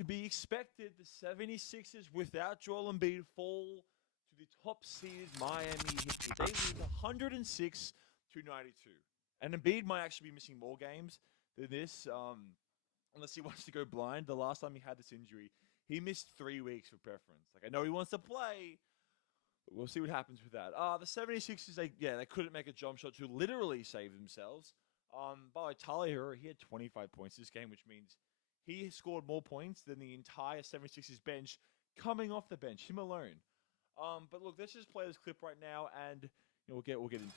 To be expected, the 76ers without Joel Embiid fall to the top seeded Miami Heat. They lose 106 to 92. And Embiid might actually be missing more games than this, unless he wants to go blind. The last time he had this injury, he missed 3 weeks for preference. Like, I know he wants to play, but we'll see what happens with that. The 76ers, they couldn't make a jump shot to literally save themselves. By Tyler Hero, he had 25 points this game, which means he scored more points than the entire 76ers bench coming off the bench, him alone. But look, let's just play this clip right now, and we'll get in.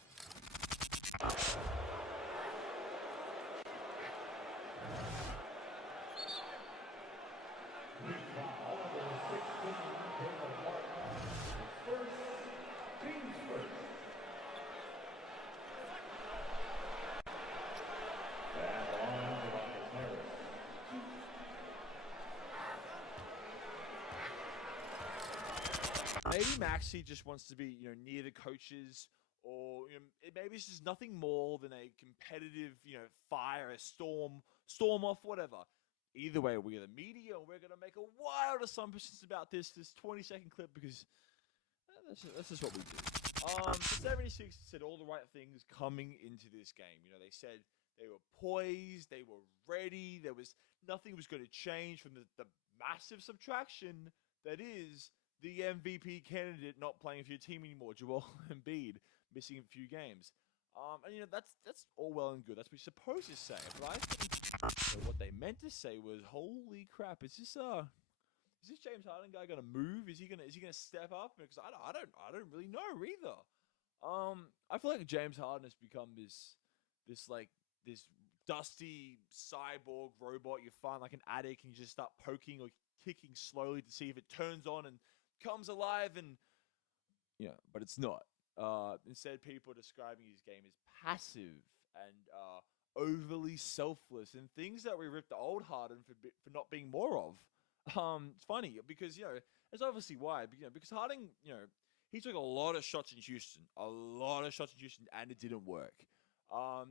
Maybe Maxey just wants to be, near the coaches, or maybe it's just nothing more than a competitive, fire, a storm off, whatever. Either way, we're the media, and we're gonna make a wild assumptions about this 20-second clip because that's just what we do. The 76 said all the right things coming into this game. They said they were poised, they were ready. There was nothing was going to change from the massive subtraction that is the MVP candidate not playing for your team anymore, Joel Embiid, missing a few games. And that's all well and good. That's what you're supposed to say. But I think what they meant to say was, "Holy crap! Is this James Harden guy gonna move? Is he gonna step up?" Because I don't really know either. I feel like James Harden has become this dusty cyborg robot. You find like an attic and you just start poking or kicking slowly to see if it turns on and comes alive, and but it's not. Instead, people are describing his game as passive and overly selfless, and things that we ripped the old Harden for not being more of. It's funny because it's obviously why, because Harden, he took a lot of shots in Houston, and it didn't work.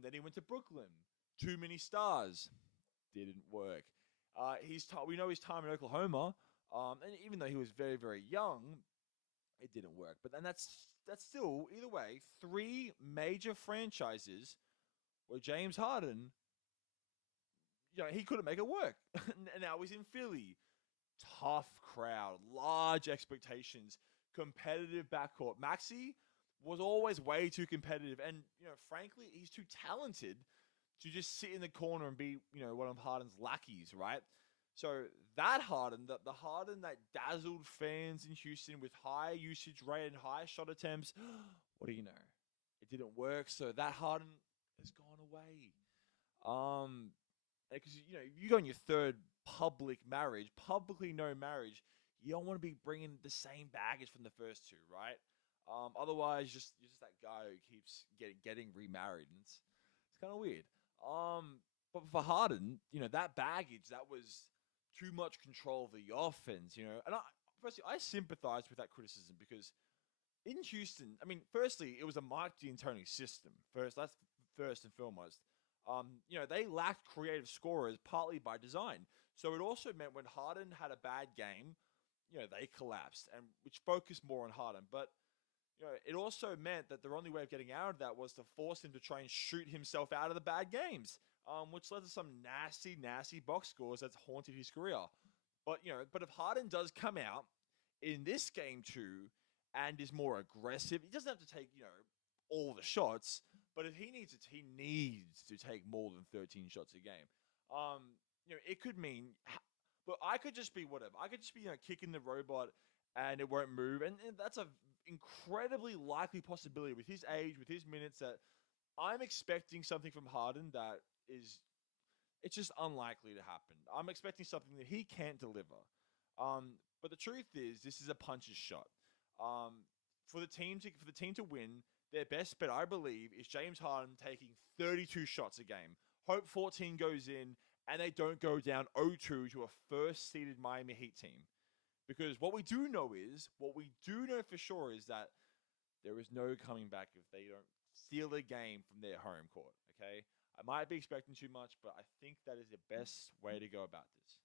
Then he went to Brooklyn, too many stars, didn't work. We know his time in Oklahoma. And even though he was very, very young, it didn't work. But then that's still, either way, 3 major franchises where James Harden, he couldn't make it work. And now he's in Philly. Tough crowd, large expectations, competitive backcourt. Maxey was always way too competitive. And, frankly, he's too talented to just sit in the corner and be, one of Harden's lackeys, right? So that Harden, the Harden that dazzled fans in Houston with high usage rate and high shot attempts, what do you know? It didn't work. So that Harden has gone away. Because you go on your third publicly known marriage, you don't want to be bringing the same baggage from the first 2, right? Otherwise, you're just that guy who keeps getting remarried, and it's kind of weird. But for Harden, that baggage, that was too much control of the offense, and I sympathize with that criticism because in Houston, firstly, it was a Mike D'Antoni system. That's first and foremost. They lacked creative scorers partly by design. So it also meant when Harden had a bad game, they collapsed, and which focused more on Harden. But it also meant that their only way of getting out of that was to force him to try and shoot himself out of the bad games, which led to some nasty, nasty box scores that's haunted his career. But if Harden does come out in this game too and is more aggressive, he doesn't have to take all the shots, but if he needs to take more than 13 shots a game. It could mean, but I could just be whatever. I could just be kicking the robot and it won't move, and that's a incredibly likely possibility with his age, with his minutes, that I'm expecting something from Harden that it's just unlikely to happen. I'm expecting something that he can't deliver. But the truth is, this is a puncher's shot. For the team to win, their best bet, I believe, is James Harden taking 32 shots a game. Hope 14 goes in, and they don't go down 0-2 to a first-seeded Miami Heat team. Because what we do know for sure is that there is no coming back if they don't steal a game from their home court, okay? I might be expecting too much, but I think that is the best way to go about this.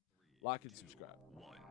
Like and subscribe. 1.